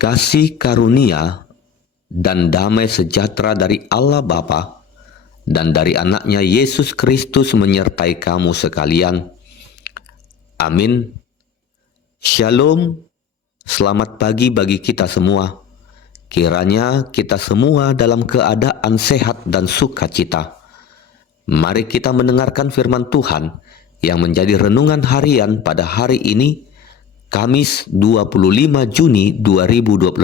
Kasih karunia dan damai sejahtera dari Allah Bapa dan dari anaknya Yesus Kristus menyertai kamu sekalian. Amin. Shalom, selamat pagi bagi kita semua. Kiranya kita semua dalam keadaan sehat dan sukacita. Mari kita mendengarkan firman Tuhan yang menjadi renungan harian pada hari ini, Kamis 25 Juni 2026,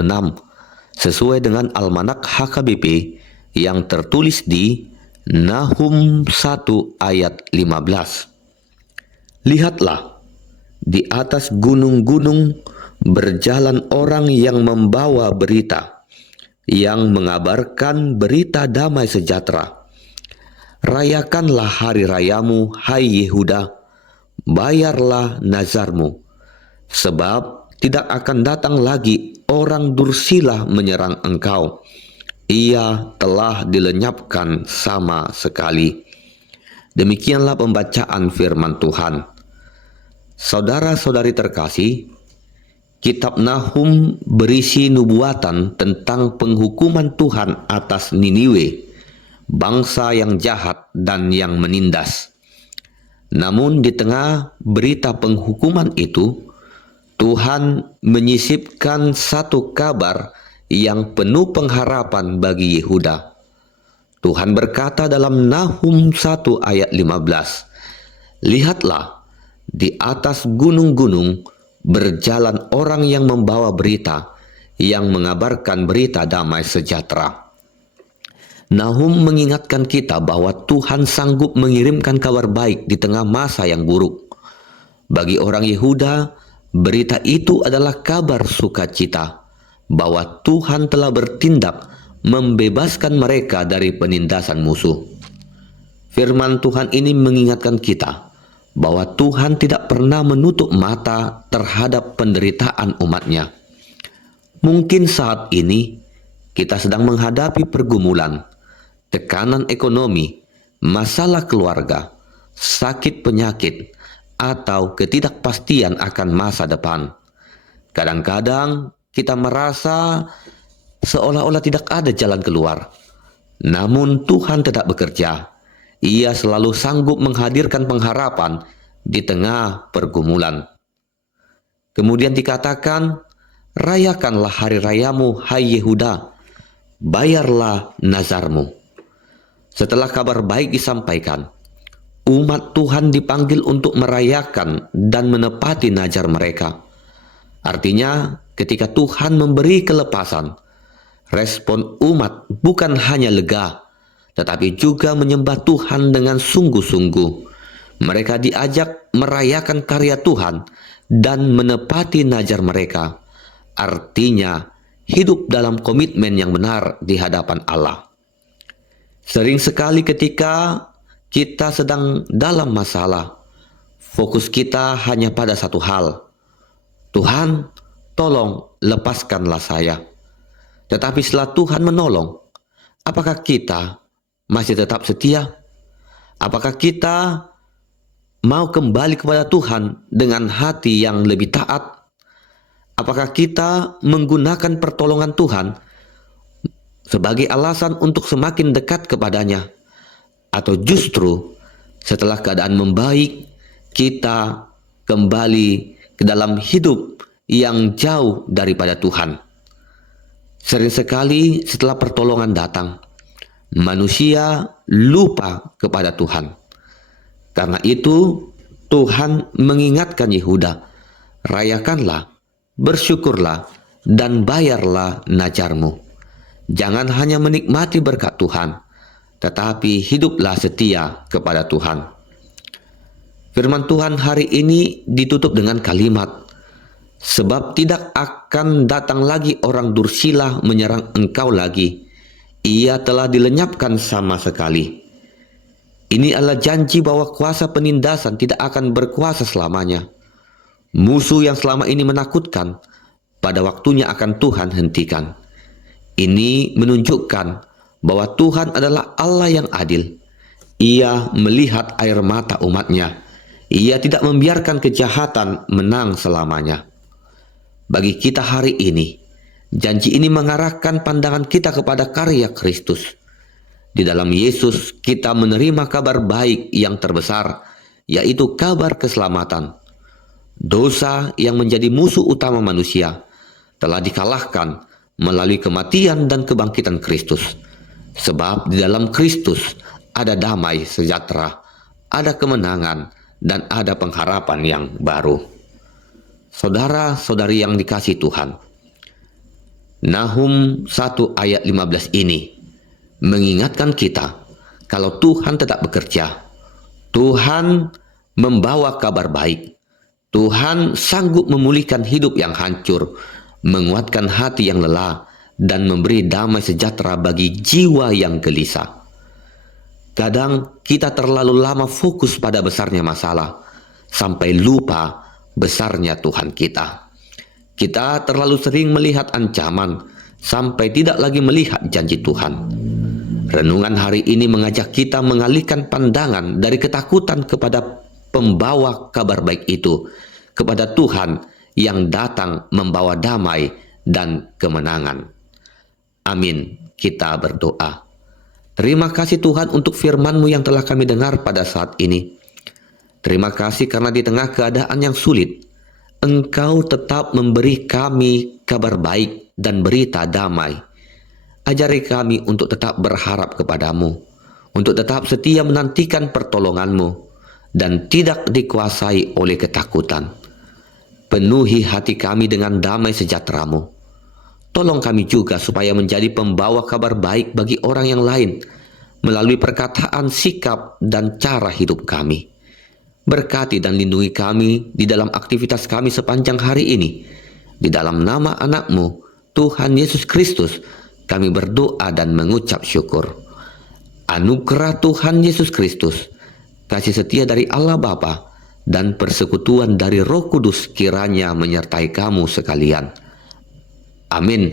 sesuai dengan Almanak HKBP yang tertulis di Nahum 1 ayat 15. Lihatlah, di atas gunung-gunung berjalan orang yang membawa berita, yang mengabarkan berita damai sejahtera. Rayakanlah hari rayamu, hai Yehuda, bayarlah nazarmu, sebab tidak akan datang lagi orang dursila menyerang engkau. Ia telah dilenyapkan sama sekali. Demikianlah pembacaan firman Tuhan. Saudara-saudari terkasih, kitab Nahum berisi nubuatan tentang penghukuman Tuhan atas Niniwe, bangsa yang jahat dan yang menindas. Namun di tengah berita penghukuman itu, Tuhan menyisipkan satu kabar yang penuh pengharapan bagi Yehuda. Tuhan berkata dalam Nahum 1 ayat 15, lihatlah, di atas gunung-gunung berjalan orang yang membawa berita, yang mengabarkan berita damai sejahtera. Nahum mengingatkan kita bahwa Tuhan sanggup mengirimkan kabar baik di tengah masa yang buruk. Bagi orang Yehuda, berita itu adalah kabar sukacita bahwa Tuhan telah bertindak membebaskan mereka dari penindasan musuh. Firman Tuhan ini mengingatkan kita bahwa Tuhan tidak pernah menutup mata terhadap penderitaan umatnya. Mungkin saat ini kita sedang menghadapi pergumulan, tekanan ekonomi, masalah keluarga, sakit penyakit, atau ketidakpastian akan masa depan. Kadang-kadang kita merasa seolah-olah tidak ada jalan keluar. Namun Tuhan tetap bekerja. Ia selalu sanggup menghadirkan pengharapan di tengah pergumulan. Kemudian dikatakan, rayakanlah hari rayamu, hai Yehuda, bayarlah nazarmu. Setelah kabar baik disampaikan, umat Tuhan dipanggil untuk merayakan dan menepati nazar mereka. Artinya, ketika Tuhan memberi kelepasan, respon umat bukan hanya lega, tetapi juga menyembah Tuhan dengan sungguh-sungguh. Mereka diajak merayakan karya Tuhan dan menepati nazar mereka. Artinya, hidup dalam komitmen yang benar di hadapan Allah. Sering sekali ketika kita sedang dalam masalah, fokus kita hanya pada satu hal. Tuhan, tolong lepaskanlah saya. Tetapi setelah Tuhan menolong, apakah kita masih tetap setia? Apakah kita mau kembali kepada Tuhan dengan hati yang lebih taat? Apakah kita menggunakan pertolongan Tuhan sebagai alasan untuk semakin dekat kepadanya? Atau justru setelah keadaan membaik, kita kembali ke dalam hidup yang jauh daripada Tuhan? Sering sekali setelah pertolongan datang, manusia lupa kepada Tuhan. Karena itu Tuhan mengingatkan Yehuda, rayakanlah, bersyukurlah, dan bayarlah nazarmu. Jangan hanya menikmati berkat Tuhan, tetapi hiduplah setia kepada Tuhan. Firman Tuhan hari ini ditutup dengan kalimat, sebab tidak akan datang lagi orang dursila menyerang engkau lagi. Ia telah dilenyapkan sama sekali. Ini adalah janji bahwa kuasa penindasan tidak akan berkuasa selamanya. Musuh yang selama ini menakutkan, pada waktunya akan Tuhan hentikan. Ini menunjukkan bahwa Tuhan adalah Allah yang adil. Ia melihat air mata umatnya. Ia tidak membiarkan kejahatan menang selamanya. Bagi kita hari ini, Janji ini mengarahkan pandangan kita kepada karya Kristus. Di dalam Yesus kita menerima kabar baik yang terbesar, yaitu kabar keselamatan. Dosa yang menjadi musuh utama manusia telah dikalahkan melalui kematian dan kebangkitan Kristus. Sebab di dalam Kristus ada damai sejahtera, ada kemenangan, dan ada pengharapan yang baru. Saudara-saudari yang dikasihi Tuhan, Nahum 1 ayat 15 ini mengingatkan kita kalau Tuhan tetap bekerja. Tuhan membawa kabar baik. Tuhan sanggup memulihkan hidup yang hancur, menguatkan hati yang lelah, dan memberi damai sejahtera bagi jiwa yang gelisah. Kadang kita terlalu lama fokus pada besarnya masalah, sampai lupa besarnya Tuhan kita. Kita terlalu sering melihat ancaman, sampai tidak lagi melihat janji Tuhan. Renungan hari ini mengajak kita mengalihkan pandangan dari ketakutan kepada pembawa kabar baik itu, kepada Tuhan yang datang membawa damai dan kemenangan. Amin. Kita berdoa. Terima kasih Tuhan untuk firman-Mu yang telah kami dengar pada saat ini. Terima kasih karena di tengah keadaan yang sulit, Engkau tetap memberi kami kabar baik dan berita damai. Ajari kami untuk tetap berharap kepadamu, untuk tetap setia menantikan pertolongan-Mu, dan tidak dikuasai oleh ketakutan. Penuhi hati kami dengan damai sejahtera-Mu. Tolong kami juga supaya menjadi pembawa kabar baik bagi orang yang lain, melalui perkataan, sikap, dan cara hidup kami. Berkati dan lindungi kami di dalam aktivitas kami sepanjang hari ini. Di dalam nama anak-Mu, Tuhan Yesus Kristus, kami berdoa dan mengucap syukur. Anugerah Tuhan Yesus Kristus, kasih setia dari Allah Bapa, dan persekutuan dari Roh Kudus kiranya menyertai kamu sekalian. Amin.